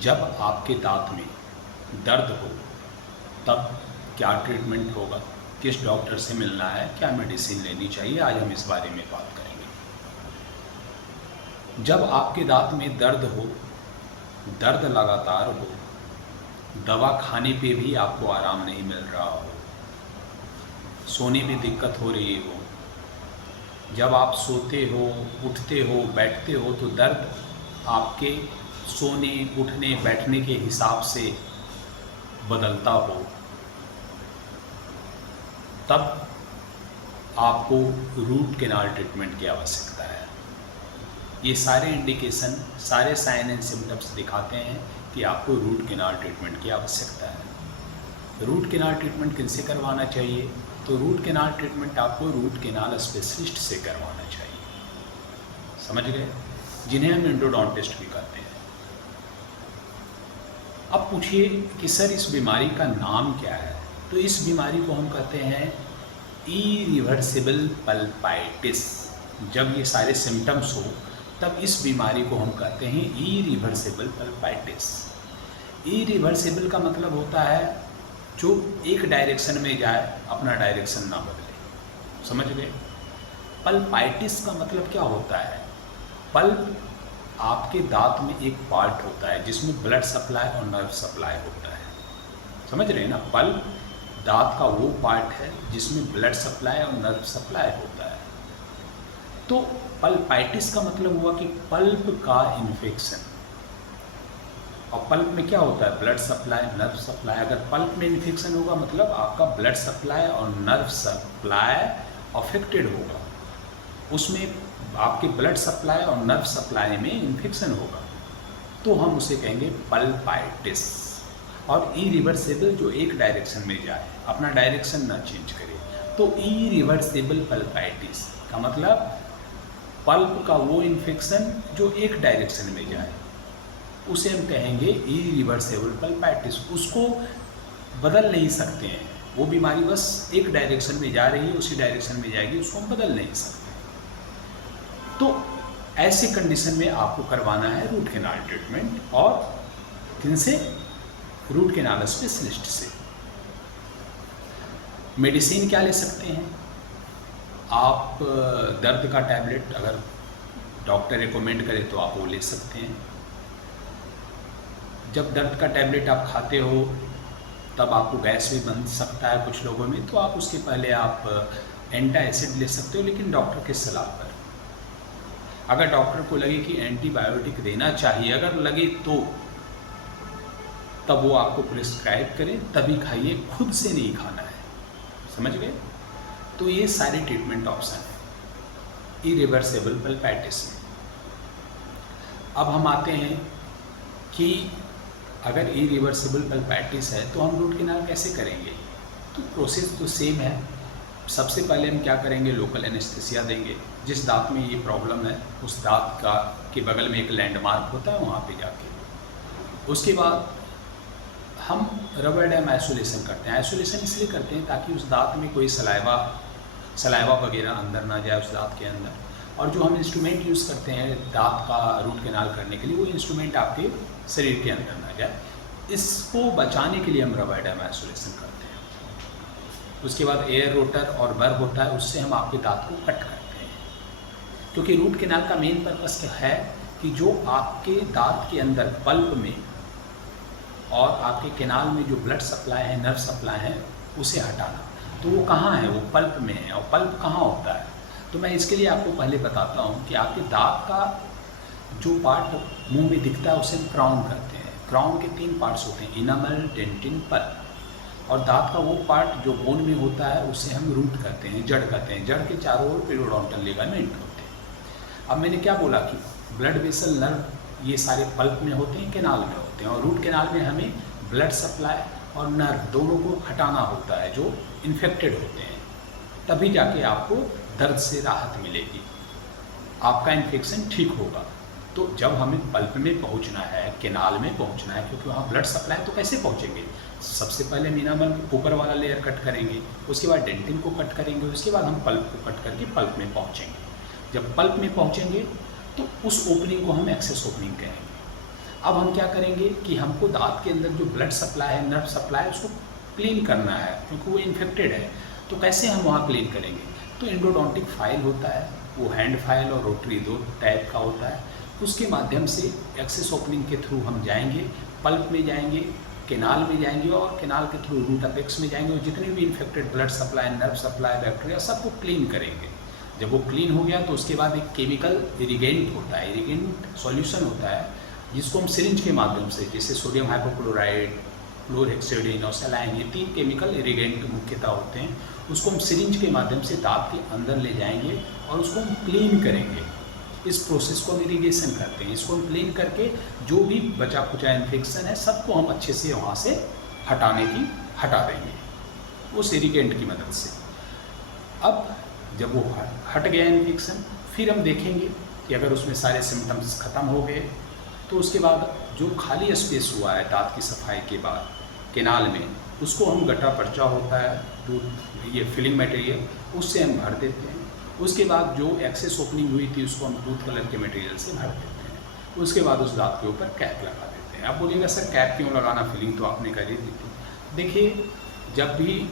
जब आपके दांत में दर्द हो तब क्या ट्रीटमेंट होगा, किस डॉक्टर से मिलना है, क्या मेडिसिन लेनी चाहिए, आज हम इस बारे में बात करेंगे। जब आपके दांत में दर्द हो, दर्द लगातार हो, दवा खाने पे भी आपको आराम नहीं मिल रहा हो, सोने में दिक्कत हो रही हो, जब आप सोते हो, उठते हो, बैठते हो तो दर्द आपके सोने, उठने, बैठने के हिसाब से बदलता हो, तब आपको रूट कैनाल ट्रीटमेंट की आवश्यकता है। ये सारे इंडिकेशन, सारे साइन एंड सिम्टम्स दिखाते हैं कि आपको रूट कैनाल ट्रीटमेंट की आवश्यकता है। रूट कैनाल ट्रीटमेंट किनसे करवाना चाहिए? तो रूट कैनाल ट्रीटमेंट आपको रूट कैनाल स्पेशलिस्ट से करवाना चाहिए, समझ गए, जिन्हें हम एंडोडोंटिस्ट भी कहते हैं। अब पूछिए कि सर इस बीमारी का नाम क्या है? तो इस बीमारी को हम कहते हैं इरिवर्सिबल पल्पाइटिस। जब ये सारे सिम्टम्स हो तब इस बीमारी को हम कहते हैं इरिवर्सिबल पल्पाइटिस। इरिवर्सिबल का मतलब होता है जो एक डायरेक्शन में जाए, अपना डायरेक्शन ना बदले, समझ गए। पल्पाइटिस का मतलब क्या होता है? पल्प आपके दांत में एक पार्ट होता है जिसमें ब्लड सप्लाई और नर्व सप्लाई होता है, समझ रहे हैं ना। पल्प दांत का वो पार्ट है जिसमें ब्लड सप्लाई और नर्व सप्लाई होता है। तो पल्पाइटिस का मतलब हुआ कि पल्प का इन्फेक्शन। और पल्प में क्या होता है? Blood supply, nerve supply. अगर पल्प में इन्फेक्शन होगा मतलब आपका ब्लड सप्लाई और नर्व सप्लाई अफेक्टेड होगा, उसमें आपके ब्लड सप्लाई और नर्व सप्लाई में इन्फेक्शन होगा, तो हम उसे कहेंगे पल्पाइटिस। और इरिवर्सिबल जो एक डायरेक्शन में जाए, अपना डायरेक्शन ना चेंज करे, तो इरिवर्सिबल पल्पाइटिस का मतलब पल्प का वो इन्फेक्शन जो एक डायरेक्शन में जाए, उसे हम कहेंगे इरिवर्सिबल पल्पाइटिस। उसको बदल नहीं सकते हैं, वो बीमारी बस एक डायरेक्शन में जा रही है, उसी डायरेक्शन में जाएगी, उसको हम बदल नहीं सकते। तो ऐसी कंडीशन में आपको करवाना है रूट कैनाल ट्रीटमेंट, और किनसे? रूट कैनाल स्पेशलिस्ट से। मेडिसिन क्या ले सकते हैं आप? दर्द का टैबलेट अगर डॉक्टर रिकमेंड करे तो आप वो ले सकते हैं। जब दर्द का टैबलेट आप खाते हो तब आपको गैस भी बन सकता है कुछ लोगों में, तो आप उसके पहले आप एंटासिड ले सकते हो, लेकिन डॉक्टर की सलाह पर। अगर डॉक्टर को लगे कि एंटीबायोटिक देना चाहिए, अगर लगे तो तब वो आपको प्रिस्क्राइब करें तभी खाइए, खुद से नहीं खाना है, समझ गए। तो ये सारे ट्रीटमेंट ऑप्शन है इरिवर्सिबल पल्पाइटिस में। अब हम आते हैं कि अगर इरिवर्सिबल पल्पाइटिस है तो हम रूट कैनाल कैसे करेंगे? तो प्रोसेस तो सेम है। सबसे पहले हम क्या करेंगे? लोकल एनेस्थीसिया देंगे। जिस दांत में ये प्रॉब्लम है उस दांत का के बगल में एक लैंडमार्क होता है, वहाँ पे जाके उसके बाद हम रबर डैम आइसोलेशन करते हैं। आइसोलेशन इसलिए करते हैं ताकि उस दांत में कोई सलाइवा वगैरह अंदर ना जाए उस दांत के अंदर। और जो हम इंस्ट्रूमेंट यूज़ करते हैं दांत का रूट कैनाल करने के लिए, वो इंस्ट्रूमेंट आपके शरीर के अंदर ना जाए, इसको बचाने के लिए हम रबर डैम आइसोलेशन करते हैं। उसके बाद एयर रोटर और बर्ब होता है, उससे हम आपके दांत को कट करते हैं। क्योंकि रूट कैनाल का मेन पर्पस है कि जो आपके दांत के अंदर पल्प में और आपके कैनाल में जो ब्लड सप्लाई है, नर्व सप्लाई है, उसे हटाना। तो वो कहाँ है? वो पल्प में है। और पल्प कहाँ होता है? तो मैं इसके लिए आपको पहले बताता हूँ कि आपके दांत का जो पार्ट मुंह में दिखता है उसे हम क्राउन कहते हैं। क्राउन के 3 पार्ट्स होते हैं, इनामल, डेंटिन, पल्प। और दांत का वो पार्ट जो बोन में होता है उसे हम रूट कहते हैं, जड़ कहते हैं। जड़ के चारों ओर पेरियोडोंटल लिगामेंट होते हैं। अब मैंने क्या बोला कि ब्लड वेसल, नर्व, ये सारे पल्प में होते हैं, कैनाल में होते हैं। और रूट कैनाल में हमें ब्लड सप्लाई और नर्व दोनों को हटाना होता है जो इन्फेक्टेड होते हैं, तभी जाके आपको दर्द से राहत मिलेगी, आपका इन्फेक्शन ठीक होगा। तो जब हमें पल्प में पहुंचना है, कैनाल में पहुंचना है, क्योंकि वहाँ ब्लड सप्लाई, तो कैसे पहुंचेंगे? सबसे पहले हम इनामल ऊपर वाला लेयर कट करेंगे, उसके बाद डेंटिन को कट करेंगे, उसके बाद हम पल्प को कट करके पल्प में पहुँचेंगे। जब पल्प में पहुँचेंगे तो उस ओपनिंग को हम एक्सेस ओपनिंग कहेंगे। अब हम क्या करेंगे कि हमको दांत के अंदर जो ब्लड सप्लाई है, नर्व सप्लाई है, उसको क्लीन करना है क्योंकि वो इन्फेक्टेड है। तो कैसे हम वहाँ क्लीन करेंगे? तो एंडोडोंटिक फाइल होता है, वो हैंड फाइल और रोटरी दो टाइप का होता है। उसके माध्यम से एक्सेस ओपनिंग के थ्रू हम जाएंगे, पल्प में जाएंगे, केनाल में जाएंगे और केनाल के थ्रू रूट अपेक्स में जाएंगे और जितने भी infected blood supply, nerve supply, bacteria सबको क्लीन करेंगे। जब वो क्लीन हो गया तो उसके बाद एक केमिकल इरिगेंट होता है, इरिगेंट सॉल्यूशन होता है जिसको हम सिरिंज के माध्यम से, जैसे सोडियम हाइपोक्लोराइड, क्लोरहेक्सिडिन और सलाइन, ये 3 केमिकल इरिगेंट मुख्यतः होते हैं। उसको हम सिरिंज के माध्यम से दांत के अंदर ले जाएंगे और उसको हम क्लीन करेंगे। इस प्रोसेस को हम इरिगेशन करते हैं। इसको हम क्लीन करके जो भी बचा खुचा इन्फेक्शन है सबको हम अच्छे से वहाँ से हटा देंगे उस इरिगेंट की मदद से। अब जब वो हट गया इन्फेक्शन, फिर हम देखेंगे कि अगर उसमें सारे सिम्टम्स ख़त्म हो गए तो उसके बाद जो खाली स्पेस हुआ है दांत की सफाई के बाद केनाल में, उसको हम गटा पर्चा होता है, दूध ये फिलिंग मटेरियल, उससे हम भर देते हैं। उसके बाद जो एक्सेस ओपनिंग हुई थी उसको हम दूध कलर के मटेरियल से भर देते हैं। उसके बाद उस दांत के ऊपर कैप लगा देते हैं। आप बोलिएगा सर कैप क्यों लगाना, फिलिंग तो आपने कर ही दी थी। देखिए, जब भी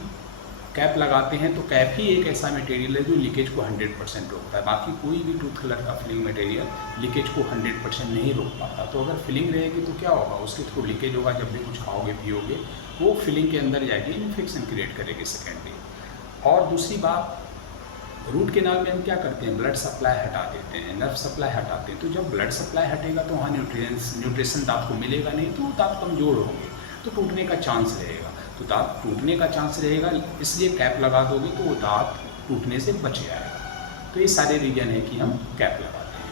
कैप लगाते हैं तो कैप ही एक ऐसा मटेरियल है जो लीकेज को 100% रोकता है। बाकी कोई भी टूथ कलर का फिलिंग मटेरियल लीकेज को 100% नहीं रोक पाता। तो अगर फिलिंग रहेगी तो क्या होगा, उसके थ्रू लीकेज होगा। जब भी कुछ खाओगे पियोगे वो फिलिंग के अंदर जाएगी, इन्फेक्शन क्रिएट करेगी सेकेंडरी। और दूसरी बात, रूट केनाल में हम क्या करते हैं, ब्लड सप्लाई हटा देते हैं, नर्व सप्लाई हटाते हैं। तो जब ब्लड सप्लाई हटेगा तो वहाँ न्यूट्रिशन दांत को मिलेगा नहीं, तो दांत कमजोर होंगे, तो टूटने का चांस रहेगा। तो दांत टूटने का चांस रहेगा, इसलिए कैप लगा दोगे तो वो दांत टूटने से बच जाएगा। तो ये सारे रीजन है कि हम कैप लगाते हैं।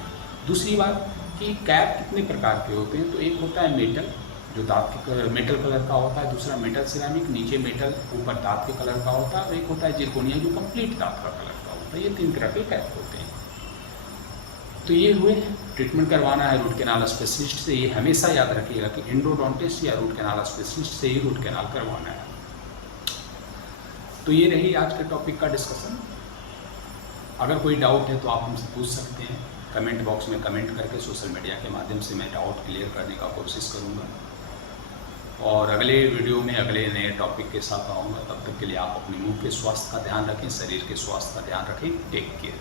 दूसरी बात कि कैप कितने प्रकार के होते हैं, तो एक होता है मेटल, जो दांत के मेटल कलर का होता है। दूसरा मेटल सिरामिक, नीचे मेटल, ऊपर दांत के कलर का होता है। और एक होता है जिरकोनिया, जो कंप्लीट दांत का कलर का होता है। ये 3 तरह के कैप होते हैं। तो ये हुए, ट्रीटमेंट करवाना है रूट कैनाल स्पेशलिस्ट से। ये हमेशा याद रखिएगा कि एंडोडोंटिस्ट या रूट कैनाल स्पेशलिस्ट से ही रूट कैनाल करवाना है। तो ये रही आज के टॉपिक का डिस्कशन। अगर कोई डाउट है तो आप हमसे पूछ सकते हैं कमेंट बॉक्स में, कमेंट करके सोशल मीडिया के माध्यम से मैं डाउट क्लियर करने का कोशिश करूँगा। और अगले वीडियो में अगले नए टॉपिक के साथ आऊँगा। तब तक के लिए आप अपने मुंह के स्वास्थ्य का ध्यान रखें, शरीर के स्वास्थ्य का ध्यान रखें। Take care.